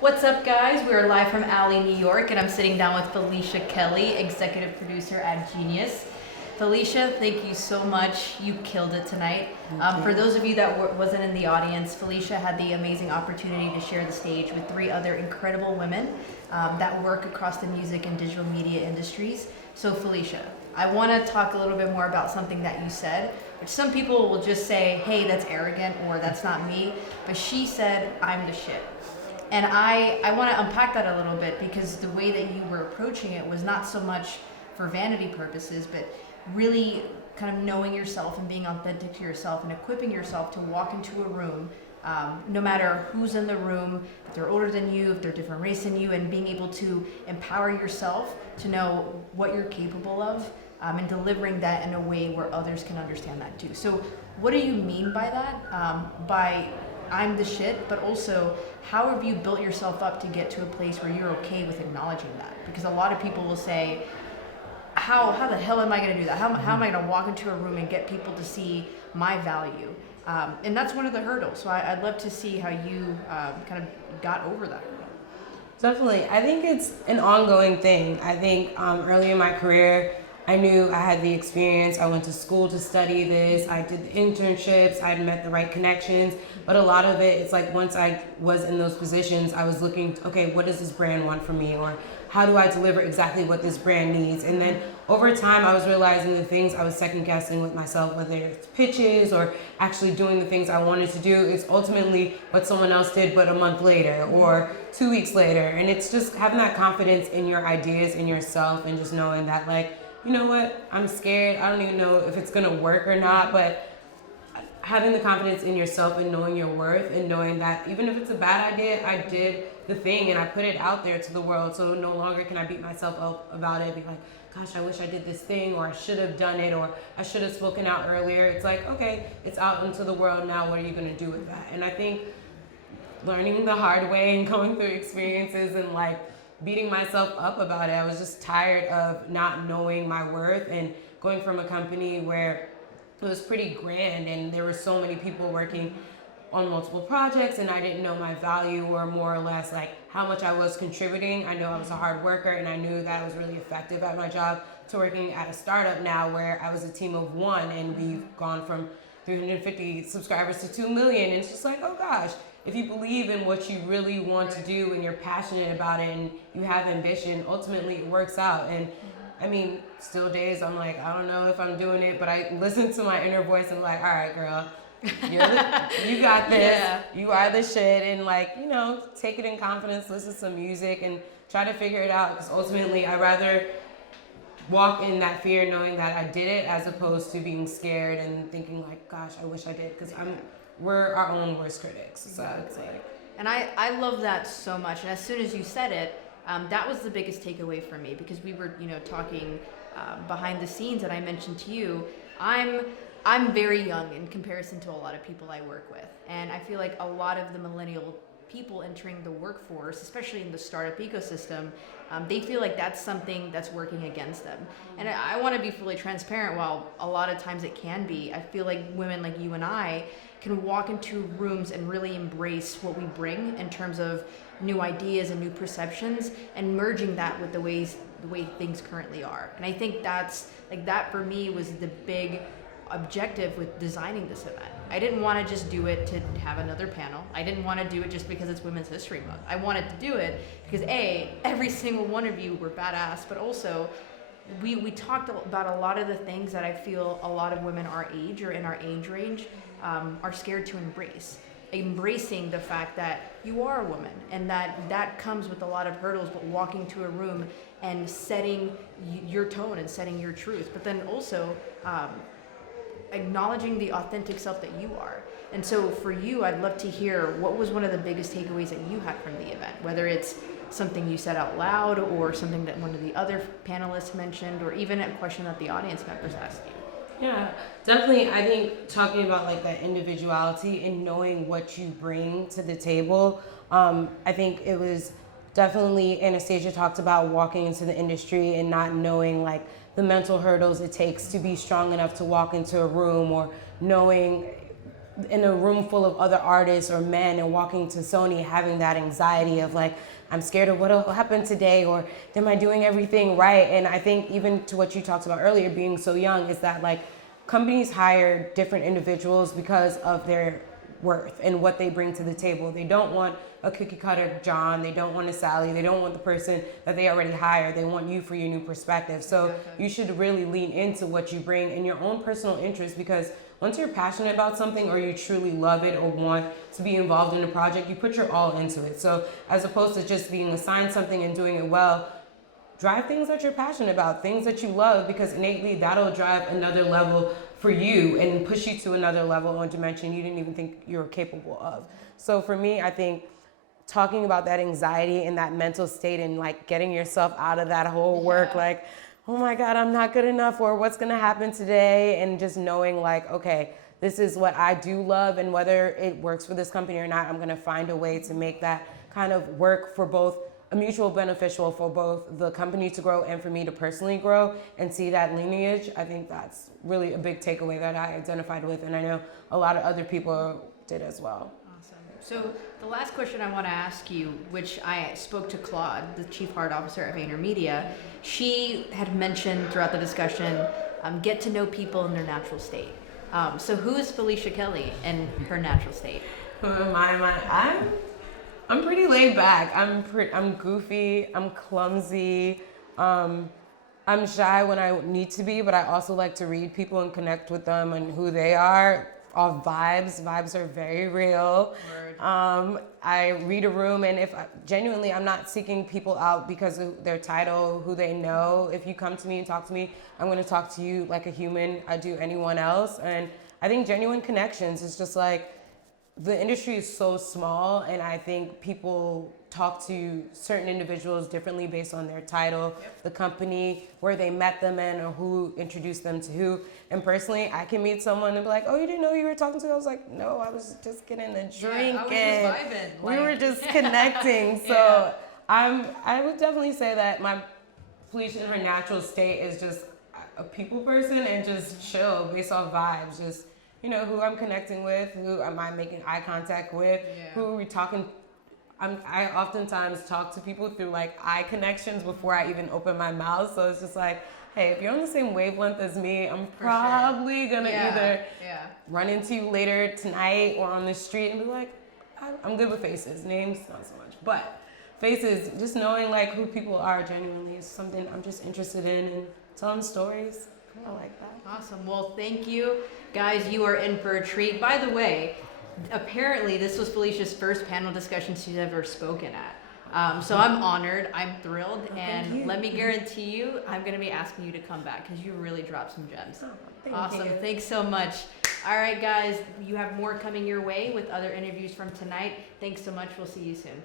What's up, guys? We're live from Alley, New York, and I'm sitting down with Felicia Kelley, executive producer at Genius. Felicia, thank you so much. You killed it tonight. For those of you that wasn't in the audience, Felicia had the amazing opportunity to share the stage with 3 other incredible women that work across the music and digital media industries. So Felicia, I want to talk a little bit more about something that you said, which some people will just say, hey, that's arrogant, or that's not me. But she said, I'm the shit. And I want to unpack that a little bit, because the way that you were approaching it was not so much for vanity purposes, but really kind of knowing yourself and being authentic to yourself and equipping yourself to walk into a room, no matter who's in the room, if they're older than you, if they're different race than you, and being able to empower yourself to know what you're capable of, and delivering that in a way where others can understand that too. So what do you mean by that? By I'm the shit, but also how have you built yourself up to get to a place where you're okay with acknowledging that? Because a lot of people will say, how the hell am I going to do that? How am I going to walk into a room and get people to see my value? And that's one of the hurdles. So I'd love to see how you kind of got over that. Definitely. I think it's an ongoing thing. I think early in my career, I knew I had the experience. I went to school to study this. I did the internships. I'd met the right connections. But a lot of it, it's like once I was in those positions, I was looking, okay, what does this brand want from me? Or how do I deliver exactly what this brand needs? And then over time, I was realizing the things I was second guessing with myself, whether it's pitches or actually doing the things I wanted to do, is ultimately what someone else did, but a month later or 2 weeks later. And it's just having that confidence in your ideas, in yourself, and just knowing that, like, you know what, I'm scared. I don't even know if it's gonna work or not, but having the confidence in yourself and knowing your worth and knowing that even if it's a bad idea, I did the thing and I put it out there to the world. So no longer can I beat myself up about it, be like, gosh, I wish I did this thing, or I should have done it, or I should have spoken out earlier. It's like, okay, it's out into the world now. What are you gonna do with that? And I think learning the hard way and going through experiences and like beating myself up about it. I was just tired of not knowing my worth and going from a company where it was pretty grand and there were so many people working on multiple projects and I didn't know my value, or more or less like how much I was contributing. I know I was a hard worker and I knew that I was really effective at my job, to working at a startup now where I was a team of 1 and we've gone from 350 subscribers to 2 million. And it's just like, oh gosh, if you believe in what you really want to do and you're passionate about it and you have ambition, ultimately it works out. And I mean, still days I'm like, I don't know if I'm doing it, but I listen to my inner voice and I'm like, all right, girl, you got this, yeah. You are the shit. And like, you know, take it in confidence, listen to some music and try to figure it out. Because ultimately I'd rather walk in that fear knowing that I did it, as opposed to being scared and thinking like, gosh, I wish I did. Because we're our own worst critics. So it's like, and I love that so much. And as soon as you said it, that was the biggest takeaway for me, because we were, talking behind the scenes, and I mentioned to you, I'm very young in comparison to a lot of people I work with, and I feel like a lot of the millennial people entering the workforce, especially in the startup ecosystem, they feel like that's something that's working against them. And I want to be fully transparent. While a lot of times it can be, I feel like women like you and I can walk into rooms and really embrace what we bring in terms of new ideas and new perceptions, and merging that with the way things currently are. And I think that's like, that for me was the big objective with designing this event. I didn't want to just do it to have another panel. I didn't want to do it just because it's Women's History Month. I wanted to do it because every single one of you were badass, but also we talked about a lot of the things that I feel a lot of women our age or in our age range are scared to embrace. Embracing the fact that you are a woman, and that comes with a lot of hurdles, but walking to a room and setting your tone and setting your truth, but then also acknowledging the authentic self that you are. And so for you, I'd love to hear, what was one of the biggest takeaways that you had from the event, whether it's something you said out loud or something that one of the other panelists mentioned, or even a question that the audience members asked you. Yeah, definitely. I think talking about like that individuality and knowing what you bring to the table, I think it was definitely, Anastasia talked about walking into the industry and not knowing like the mental hurdles it takes to be strong enough to walk into a room, or knowing in a room full of other artists or men and walking to Sony having that anxiety of like, I'm scared of what will happen today, or am I doing everything right? And I think even to what you talked about earlier, being so young, is that like companies hire different individuals because of their worth and what they bring to the table. They don't want a cookie cutter John, they don't want a Sally, they don't want the person that they already hired. They want you for your new perspective. So you should really lean into what you bring in your own personal interest, because once you're passionate about something or you truly love it or want to be involved in a project, you put your all into it. So as opposed to just being assigned something and doing it well, drive things that you're passionate about, things that you love, because innately that'll drive another level for you and push you to another level or dimension you didn't even think you were capable of. So for me, I think talking about that anxiety and that mental state and like getting yourself out of that whole work, like, oh my God, I'm not good enough, or what's gonna happen today, and just knowing like, okay, this is what I do love, and whether it works for this company or not, I'm gonna find a way to make that kind of work for both a mutual beneficial for both the company to grow and for me to personally grow and see that lineage. I think that's really a big takeaway that I identified with, and I know a lot of other people did as well. Awesome. So the last question I want to ask you, which I spoke to Claude, the Chief Heart Officer at VaynerMedia, she had mentioned throughout the discussion, get to know people in their natural state. So who is Felicia Kelley in her natural state? Who am I? I'm pretty laid back. I'm goofy. I'm clumsy. I'm shy when I need to be, but I also like to read people and connect with them and who they are. Off vibes. Vibes are very real. I read a room, and if genuinely, I'm not seeking people out because of their title, who they know. If you come to me and talk to me, I'm going to talk to you like a human I do anyone else. And I think genuine connections is just like, the industry is so small, and I think people talk to certain individuals differently based on their title, the company, where they met them in, or who introduced them to who. And personally, I can meet someone and be like, oh, you didn't know who you were talking to? I was like, no, I was just getting a drink, and we were just connecting. So I would definitely say that my Felicia in her natural state is just a people person and just chill based off vibes, just who I'm connecting with, who am I making eye contact with, who are we talking. I oftentimes talk to people through like eye connections before I even open my mouth. So it's just like, hey, if you're on the same wavelength as me, I'm probably gonna either run into you later tonight or on the street and be like, I'm good with faces. Names, not so much. But faces, just knowing like who people are genuinely is something I'm just interested in, and telling stories. I like that. Awesome. Well, thank you. Guys, you are in for a treat. By the way, apparently this was Felicia's first panel discussion she's ever spoken at. So I'm honored. I'm thrilled. And let me guarantee you, I'm going to be asking you to come back because you really dropped some gems. Awesome. Thanks so much. All right, guys, you have more coming your way with other interviews from tonight. Thanks so much. We'll see you soon.